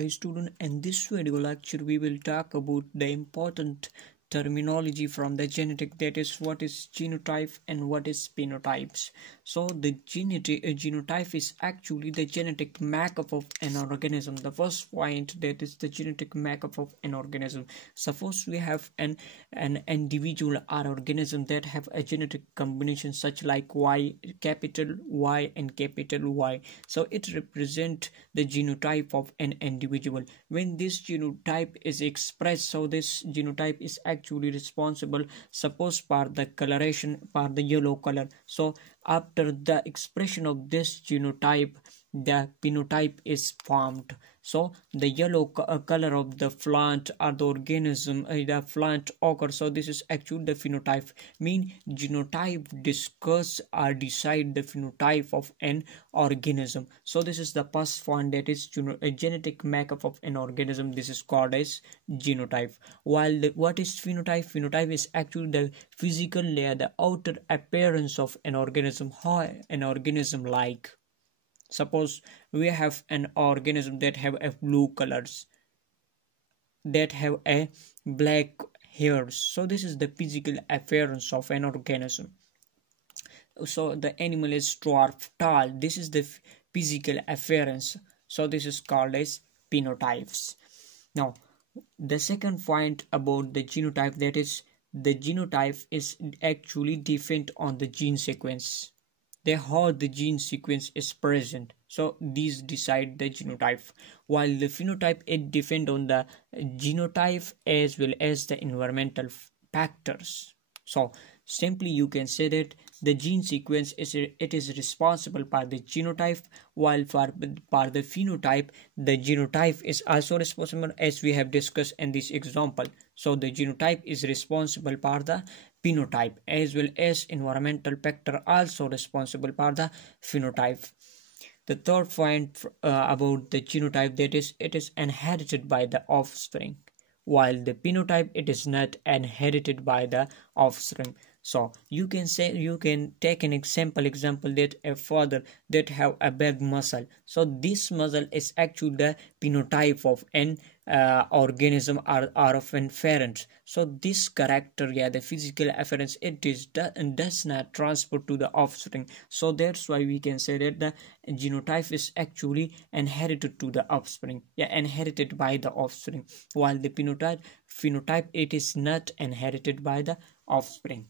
Hi student, in this video lecture we will talk about the important terminology from the genetic, that is what is genotype and what is phenotypes. So the genotype is actually the genetic makeup of an organism. The first point, that is the genetic makeup of an organism. Suppose we have an individual or organism that have a genetic combination such like Y, capital Y and capital Y. So it represents the genotype of an individual. When this genotype is expressed, so this genotype is actually responsible, suppose for the coloration, for the yellow color. So after the expression of this genotype, the phenotype is formed. So the yellow color of the plant or the organism, the plant occurs. So this is actually the phenotype. Mean genotype discuss or decide the phenotype of an organism. So this is the first one, that is a genetic makeup of an organism. This is called as genotype. While what is phenotype? Phenotype is actually the physical layer, the outer appearance of an organism, how an organism like. Suppose we have an organism that have a blue colors, that have a black hairs. So this is the physical appearance of an organism. So the animal is dwarf, tall. This is the physical appearance. So this is called as phenotypes. Now the second point about the genotype, that is the genotype is actually depend on the gene sequence. How the gene sequence is present, so these decide the genotype. While the phenotype, it depends on the genotype as well as the environmental factors. So simply you can say that the gene sequence is responsible for the genotype, while for the phenotype, the genotype is also responsible, as we have discussed in this example. So the genotype is responsible for the phenotype, as well as environmental factor also responsible for the phenotype. The third point about the genotype, that is it is inherited by the offspring, while the phenotype, it is not inherited by the offspring. So you can say, you can take an example that a father that have a big muscle. So this muscle is actually the phenotype of an organism or of an parent. So this character, the physical appearance, it does not transfer to the offspring. So that's why we can say that the genotype is actually inherited to the offspring, inherited by the offspring, while the phenotype, it is not inherited by the offspring.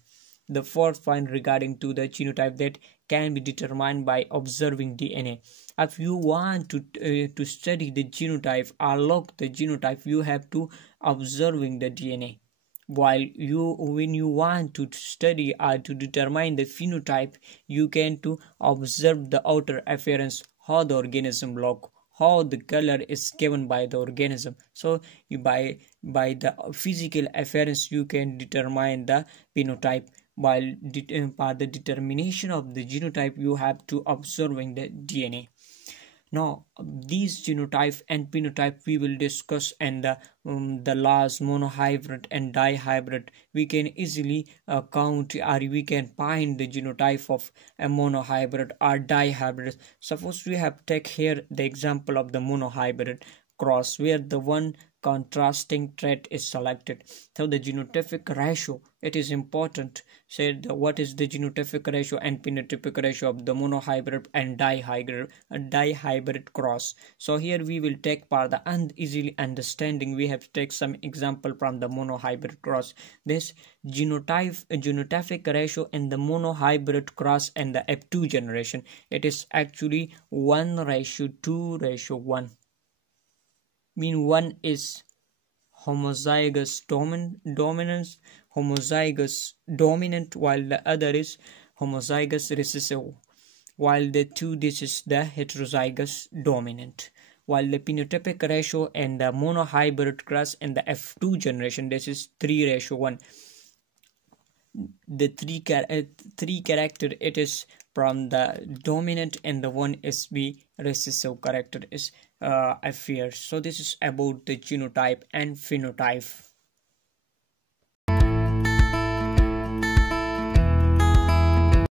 The fourth point regarding to the genotype, that can be determined by observing DNA. If you want to study the genotype or log the genotype, you have to observing the DNA. While when you want to study or to determine the phenotype, you can to observe the outer appearance, how the organism look, how the color is given by the organism. So you by the physical appearance, you can determine the phenotype. While for the determination of the genotype, you have to observing the DNA. Now these genotype and phenotype we will discuss, and the last monohybrid and dihybrid. We can easily count, or we can find the genotype of a monohybrid or dihybrid. Suppose we have take here the example of the monohybrid cross, where the one contrasting trait is selected. So the genotypic ratio, it is important. Say what is the genotypic ratio and phenotypic ratio of the monohybrid and dihybrid cross. So here we will take for the easily understanding, we have to take some example from the monohybrid cross. This genotypic ratio in the monohybrid cross and the F2 generation, it is actually 1:2:1. Mean one is homozygous dominant, while the other is homozygous recessive, while the two, this is the heterozygous dominant. While the phenotypic ratio and the monohybrid cross and the F2 generation, this is 3:1. The three character, it is from the dominant, and the one is the recessive character is appears. So this is about the genotype and phenotype.